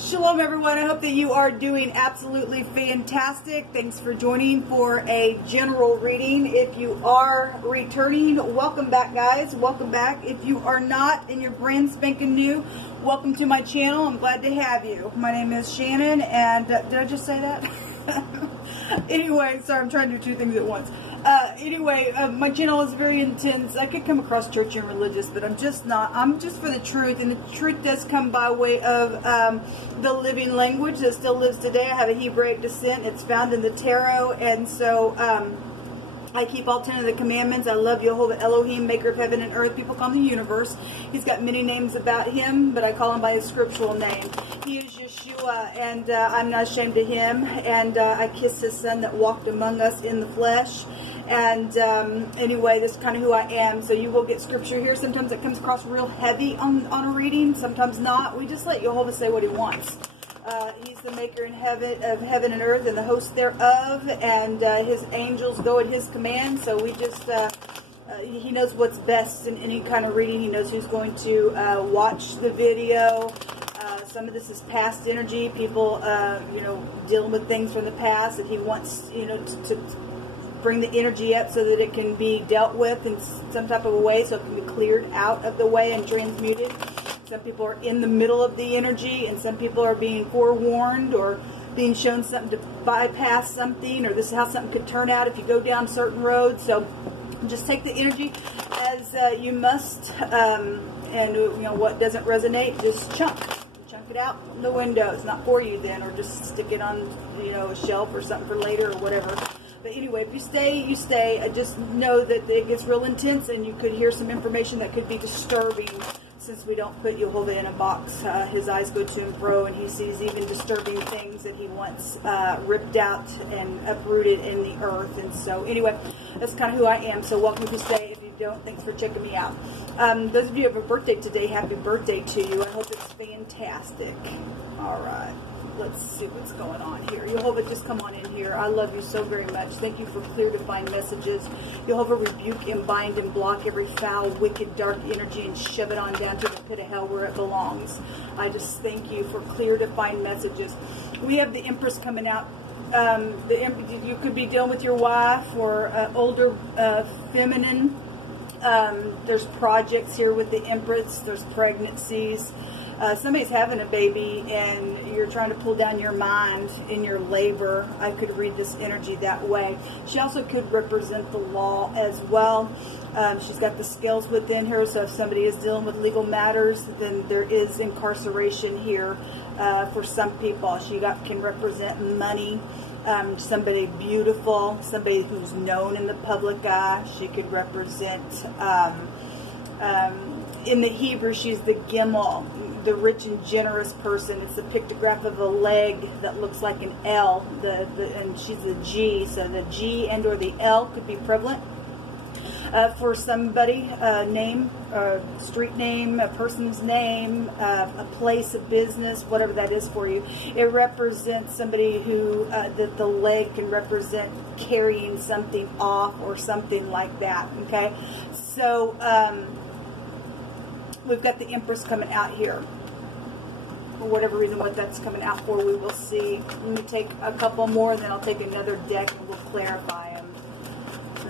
Shalom everyone, I hope that you are doing absolutely fantastic. Thanks for joining for a general reading. If you are returning, welcome back guys, welcome back. If you are not and you're brand spanking new, welcome to my channel. I'm glad to have you. My name is Shannon and, did I just say that? Anyway, sorry, I'm trying to do two things at once. My channel is very intense. I could come across churchy and religious, but I'm just not. I'm just for the truth, and the truth does come by way of the living language that still lives today. I have a Hebraic descent. It's found in the tarot, and so I keep all 10 of the commandments. I love Yehovah Elohim, maker of heaven and earth. People call him the universe. He's got many names about him, but I call him by his scriptural name. He is Yeshua, and I'm not ashamed of him. And I kissed his son that walked among us in the flesh. And anyway, this is kind of who I am. So you will get scripture here. Sometimes it comes across real heavy on a reading. Sometimes not. We just let Yehovah say what he wants. He's the maker in heaven of heaven and earth and the host thereof, and his angels go at his command. So we just he knows what's best in any kind of reading. He knows who's going to watch the video. Some of this is past energy, people you know, dealing with things from the past that he wants, you know, to bring the energy up so that it can be dealt with in some type of a way, so it can be cleared out of the way and transmuted. Some people are in the middle of the energy, and some people are being forewarned or being shown something to bypass something, or this is how something could turn out if you go down certain roads. So just take the energy as you must, and you know what doesn't resonate, just chunk it out the window. It's not for you then, or just stick it on, you know, a shelf or something for later or whatever. But anyway, if you stay, you stay. Just know that it gets real intense, and you could hear some information that could be disturbing. Since we don't put Yehovah in a box, his eyes go to and fro, and he sees even disturbing things that he wants ripped out and uprooted in the earth. And so anyway, that's kind of who I am. So welcome to stay. If you don't, thanks for checking me out. Those of you who have a birthday today, happy birthday to you. I hope it's fantastic. All right. Let's see what's going on here. Yehovah, just come on in here. I love you so very much. Thank you for clear, divine messages. Yehovah, rebuke and bind and block every foul, wicked, dark energy and shove it on down to the pit of hell where it belongs. I just thank you for clear, divine messages. We have the Empress coming out. You could be dealing with your wife or older feminine. There's projects here with the Empress. There's pregnancies. Somebody's having a baby and you're trying to pull down your mind in your labor. I could read this energy that way. She also could represent the law as well. She's got the scales within her, so if somebody is dealing with legal matters, then there is incarceration here for some people. She can represent money. Somebody beautiful, somebody who's known in the public eye. She could represent, in the Hebrew, she's the Gimel, the rich and generous person. It's a pictograph of a leg that looks like an L, and she's a G, so the G and or the L could be prevalent. For somebody, name, street name, a person's name, a place, a business, whatever that is for you. It represents somebody who, that the leg can represent carrying something off or something like that, okay? So, we've got the Empress coming out here. For whatever reason, what that's coming out for, we will see. Let me take a couple more, then I'll take another deck and we'll clarify them.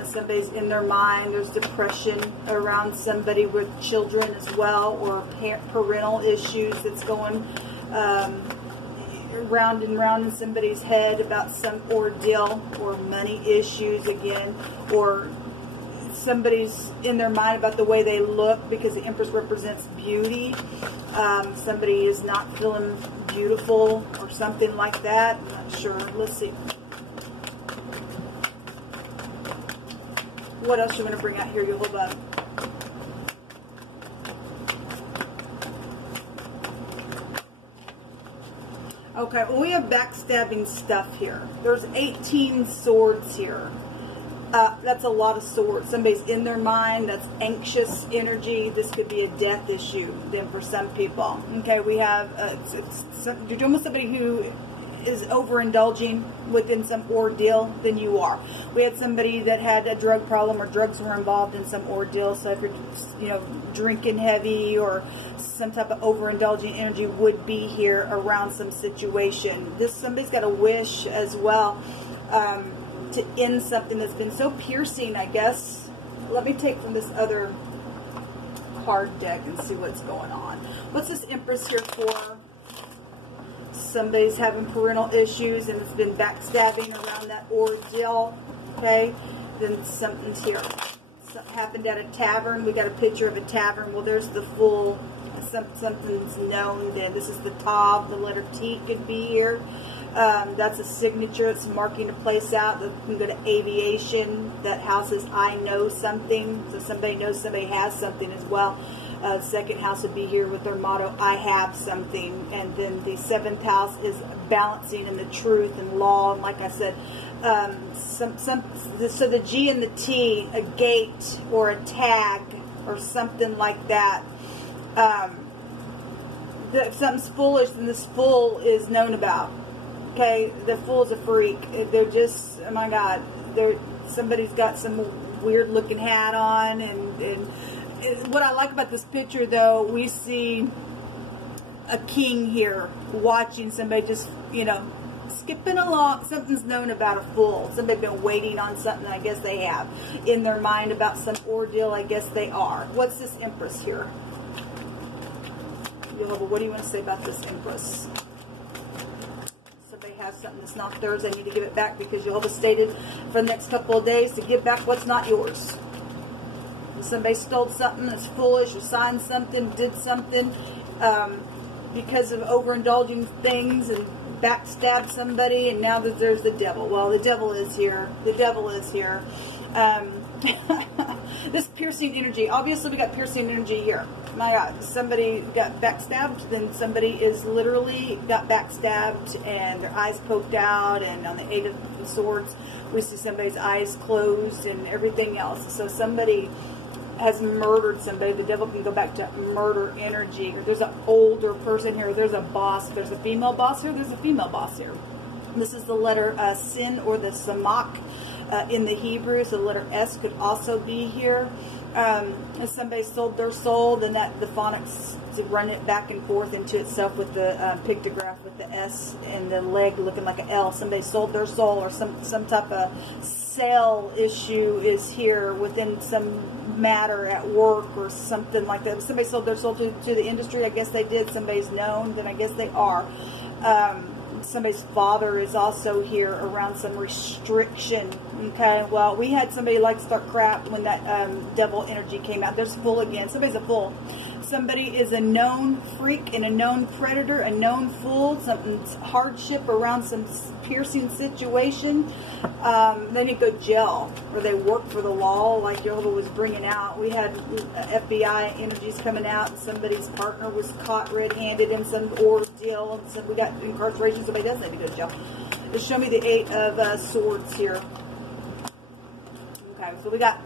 Somebody's in their mind. There's depression around somebody with children as well, or parental issues that's going round and round in somebody's head about some ordeal, or money issues again, or somebody's in their mind about the way they look, because the Empress represents beauty. Somebody is not feeling beautiful or something like that. I'm not sure. Let's see. What else you want to bring out here, Yehovah? Okay, well, we have backstabbing stuff here. There's 18 swords here. That's a lot of swords. Somebody's in their mind. That's anxious energy. This could be a death issue then for some people. Okay, we have, you're dealing with somebody who is overindulging within some ordeal than you are. We had somebody that had a drug problem or drugs were involved in some ordeal. So if you're, you know, drinking heavy or some type of overindulging energy would be here around some situation. Somebody's got a wish as well to end something that's been so piercing, I guess. Let me take from this other card deck and see what's going on. What's this Empress here for? Somebody's having parental issues and it's been backstabbing around that ordeal. Okay, then something's here. Something happened at a tavern. We got a picture of a tavern. Well, there's the Fool. Something's known. Then this is the Tav. The letter T could be here. That's a signature. It's marking a place out. You can go to aviation. That house is I know something. So somebody knows somebody has something as well. Second house would be here with their motto, I have something. And then the 7th house is balancing in the truth and law. And like I said, so the G and the T, a gate or a tag or something like that. If something's foolish, then this Fool is known about. Okay, the Fool's a freak. They're just, oh my God, somebody's got some weird looking hat on, and what I like about this picture, though, we see a king here watching somebody just, you know, skipping along. Something's known about a Fool. Somebody been waiting on something, I guess they have. In their mind about some ordeal, I guess they are. What's this Empress here? What do you want to say about this Empress? Somebody has something that's not theirs. They need to give it back because Jehovah stated for the next couple of days to give back what's not yours. Somebody stole something that's foolish or signed something, did something because of overindulging things and backstabbed somebody, and now that there's the devil. Well, the devil is here. The devil is here. This piercing energy. Obviously, we got piercing energy here. My God, somebody got backstabbed, then somebody is literally got backstabbed and their eyes poked out, and on the 8 of Swords, we see somebody's eyes closed and everything else. So somebody has murdered somebody. The devil can go back to murder energy. Or there's an older person here. There's a boss. There's a female boss here. There's a female boss here. This is the letter Sin or the Samak in the Hebrew. So the letter S could also be here. If somebody sold their soul, then the phonics to run it back and forth into itself with the pictograph with the S and the leg looking like an L. Somebody sold their soul, or some type of sale issue is here within some matter at work or something like that. If somebody sold their soul to the industry, I guess they did. Somebody's known, then I guess they are. Somebody's father is also here around some restriction. Okay, well, we had somebody like start crap when that devil energy came out. There's Fool again. Somebody's a Fool. Somebody is a known freak and a known predator, a known Fool. Something's hardship around some piercing situation. Then you go jail, or they work for the law, like Jehovah was bringing out. We had FBI energies coming out, and somebody's partner was caught red-handed in some ordeal. And so we got incarceration. Somebody does need to go to jail. Just show me the 8 of Swords here. Okay, so we got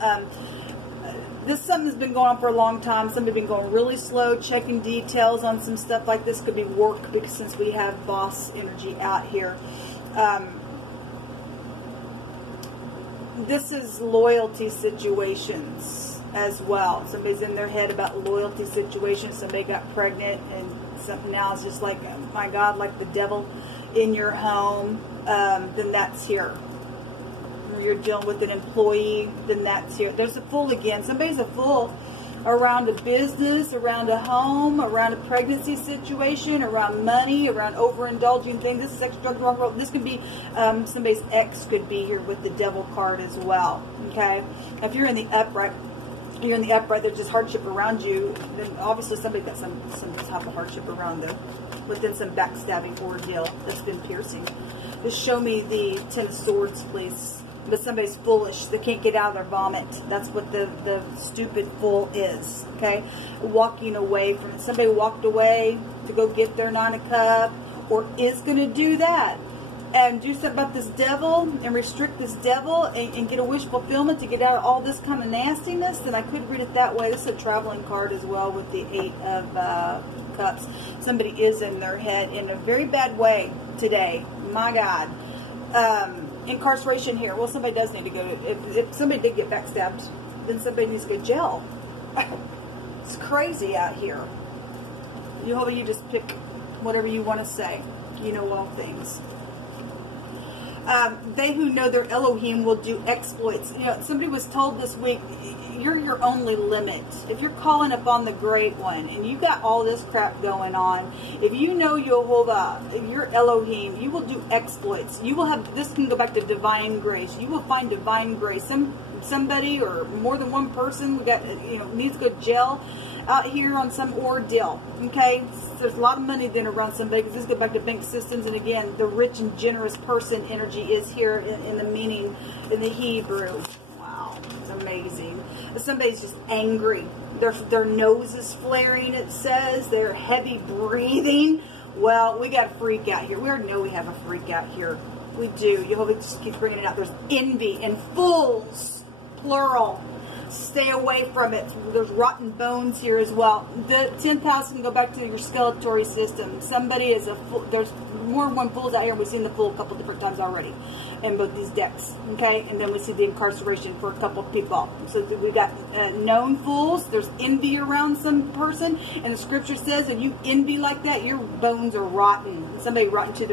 this is something that's been going on for a long time. Somebody been going really slow, checking details on some stuff like this. Could be work, because since we have boss energy out here. This is loyalty situations as well. Somebody's in their head about loyalty situations. Somebody got pregnant and something now is just like, oh my God, like the devil in your home. Then that's here. You're dealing with an employee, then that's here. There's a Fool again. Somebody's a Fool around a business, around a home, around a pregnancy situation, around money, around overindulging things. This is sex, drug, rock, roll. This could be somebody's ex could be here with the devil card as well. Okay, if you're in the upright, there's just hardship around you. Then obviously somebody got some type of hardship around them within some backstabbing ordeal that's been piercing. Just show me the 10 of Swords, please. But somebody's foolish. They can't get out of their vomit. That's what the stupid Fool is. Okay? Walking away from it. Somebody walked away to go get their 9 of Cups, or is going to do that. And do something about this devil and restrict this devil and get a wish fulfillment to get out of all this kind of nastiness. Then I could read it that way. This is a traveling card as well with the 8 of Cups. Somebody is in their head in a very bad way today. My God. Incarceration here. Well, somebody does need to go. If somebody did get backstabbed, then somebody needs to go to jail. It's crazy out here. You just pick whatever you want to say. You know all things. They who know their Elohim will do exploits. You know, somebody was told this week, you're your only limit. If you're calling upon the Great One and you got all this crap going on, if you know Yehovah, your Elohim, you will do exploits. You will have, this can go back to divine grace. You will find divine grace. Somebody or more than one person needs to go to jail out here on some ordeal. Okay, there's a lot of money then around somebody, because this goes back to bank systems, and again, the rich and generous person energy is here in the meaning in the Hebrew. Wow, it's amazing. Somebody's just angry. Their nose is flaring. It says they're heavy breathing. Well, we got a freak out here. We already know we have a freak out here. We do. Yehovah just keeps bringing it out. There's envy and fools, plural. Stay away from it. There's rotten bones here as well. The 10th house can go back to your skeletal system. Somebody is a fool. There's more than one fool's out here. We've seen the fool a couple different times already in both these decks. Okay, and then we see the incarceration for a couple of people. So we got known fools. There's envy around some person, and the scripture says if you envy like that, your bones are rotten. Somebody rotten to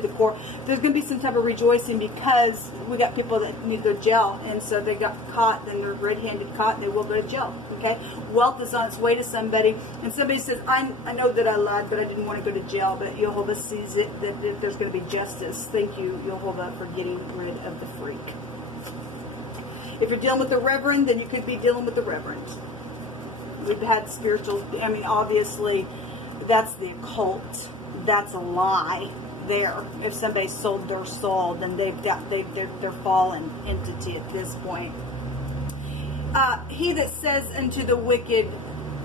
the core. There's going to be some type of rejoicing, because we got people that need to go to jail, and so they got caught, and they're red-handed caught, and they will go to jail. Okay, wealth is on its way to somebody, and somebody says, I know that I lied, but I didn't want to go to jail. But Yehovah sees it, that there's going to be justice. Thank you, Yehovah, for getting rid of the freak. If you're dealing with the reverend, then you could be dealing with the reverend. We've had spiritual, I mean, obviously, that's the occult. That's a lie there. If somebody sold their soul, then they're fallen entity at this point. He that says unto the wicked,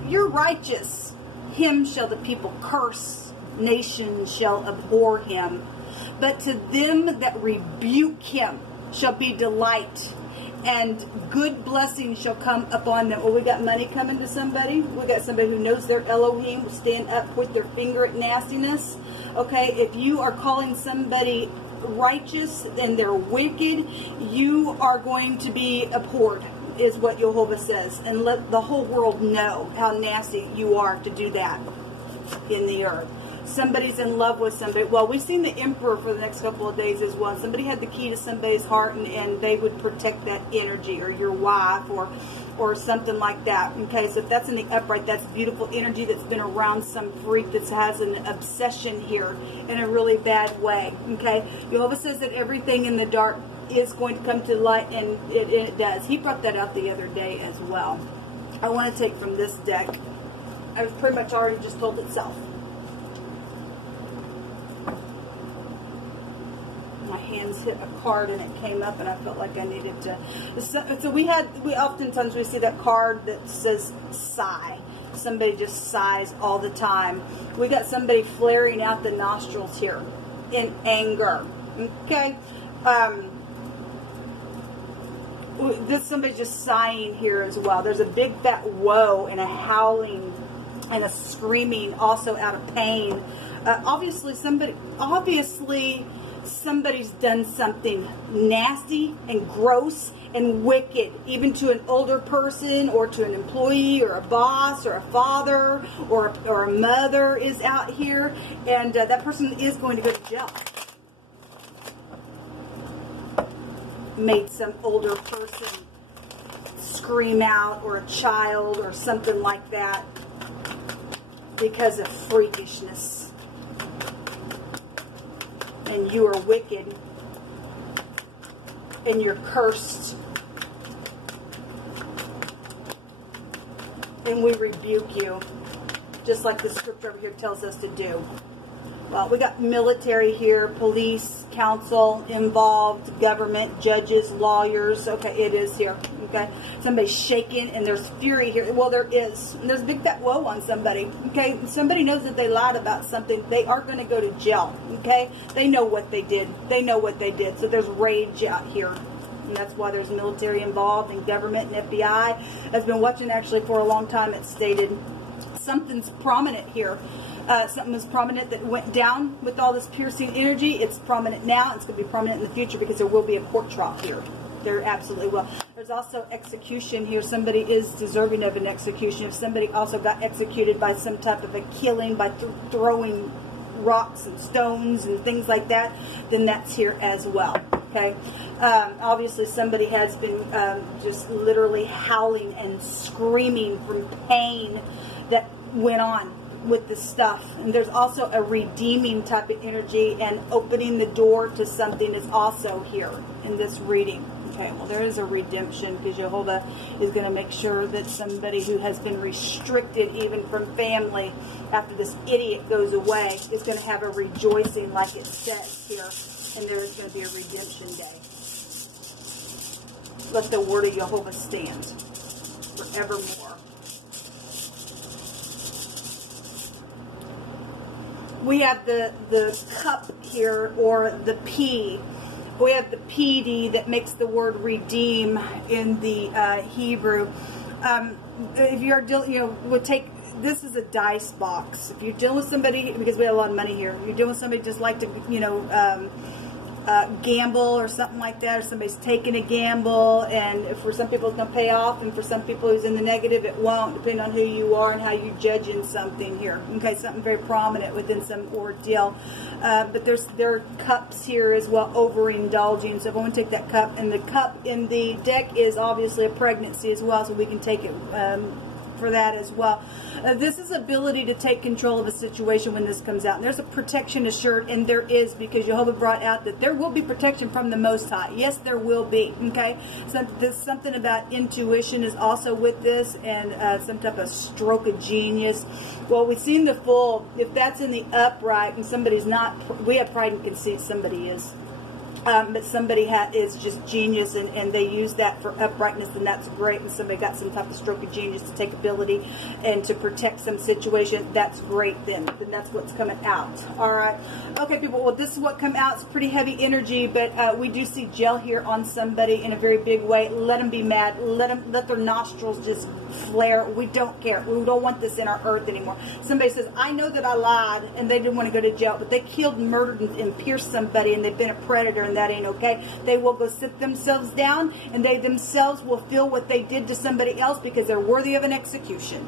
you're righteous, him shall the people curse, nations shall abhor him. But to them that rebuke him shall be delight, and good blessings shall come upon them. Well, we got money coming to somebody. We got somebody who knows their Elohim, will stand up with their finger at nastiness. Okay, if you are calling somebody righteous and they're wicked, you are going to be abhorred, is what Yehovah says. And let the whole world know how nasty you are to do that in the earth. Somebody's in love with somebody. Well, we've seen the emperor for the next couple of days as well. Somebody had the key to somebody's heart, and they would protect that energy, or your wife, or something like that. Okay, so if that's in the upright, that's beautiful energy that's been around some freak that has an obsession here in a really bad way. Okay, Yehovah says that everything in the dark is going to come to light, and it does. He brought that out the other day as well. I want to take from this deck. I was pretty much already just told itself. My hands hit a card and it came up, and I felt like I needed to. So we oftentimes we see that card that says sigh. Somebody just sighs all the time. We got somebody flaring out the nostrils here in anger. Okay. This somebody just sighing here as well. There's a big fat woe and a howling and a screaming also out of pain. Obviously somebody's done something nasty and gross and wicked, even to an older person, or to an employee, or a boss, or a father, or a mother is out here, and that person is going to go to jail. Made some older person scream out, or a child, or something like that, because of freakishness. And you are wicked, and you're cursed, and we rebuke you, just like the scripture over here tells us to do. Well, we got military here, police, council involved, government, judges, lawyers. Okay, it is here. Okay, somebody's shaking, and there's fury here. Well, there is. And there's a big fat woe on somebody. Okay, somebody knows that they lied about something. They are going to go to jail. Okay, they know what they did. They know what they did. So there's rage out here. And that's why there's military involved, and government, and FBI. I've been watching actually for a long time. It's stated something's prominent here. Something was prominent that went down with all this piercing energy. It's prominent now. It's going to be prominent in the future because there will be a pork chop here. There absolutely will. There's also execution here. Somebody is deserving of an execution. If somebody also got executed by some type of a killing, by throwing rocks and stones and things like that, then that's here as well. Okay. Obviously somebody has been just literally howling and screaming from pain that went on with this stuff. And there's also a redeeming type of energy, and opening the door to something is also here in this reading. Okay, well, there is a redemption because Jehovah is going to make sure that somebody who has been restricted even from family after this idiot goes away is going to have a rejoicing like it says here. And there is going to be a redemption day. Let the word of Jehovah stand forevermore. We have the cup here, or the P. We have the PD that makes the word redeem in the Hebrew. If you're dealing, we'll take, this is a dice box. If you're dealing with somebody, because we have a lot of money here, you're dealing with somebody just like to, gamble or something like that, or somebody's taking a gamble, and for some people it's going to pay off, and for some people who's in the negative it won't, depending on who you are and how you judge in something here. Okay, something very prominent within some ordeal. But there are cups here as well, overindulging. So if I want to take that cup, and the cup in the deck is obviously a pregnancy as well, so we can take it for that as well. This is ability to take control of a situation when this comes out. And there's a protection assured, and there is, because Jehovah brought out that there will be protection from the Most High. Yes, there will be. Okay, so there's something about intuition is also with this, and some type of stroke of genius. Well, we've seen the full. If that's in the upright and somebody's not, we have pride and conceit. Somebody is. But somebody is just genius, and they use that for uprightness, and that's great. And somebody got some type of stroke of genius to take ability and to protect some situation. That's great. Then that's what's coming out. All right. Okay, people. Well, this is what come out. It's pretty heavy energy, but we do see gel here on somebody in a very big way. Let them be mad. Let their nostrils just flare. We don't care. We don't want this in our earth anymore. Somebody says, I know that I lied, and they didn't want to go to jail, but they killed, murdered, and pierced somebody, and they've been a predator, and that ain't okay. They will go sit themselves down, and they themselves will feel what they did to somebody else because they're worthy of an execution.